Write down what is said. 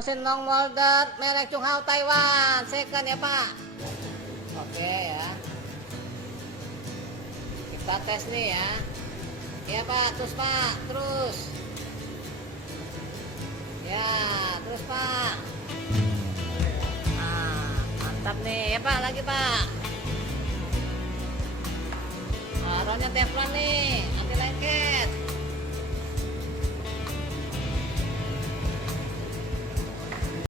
Sendong molder merek Chunghao Taiwan second ya Pak. Oke ya, kita tes nih ya. Ya Pak, terus Pak, terus ya, terus Pak. Nah, mantap nih ya Pak, lagi Pak. Rolnya teflon nih.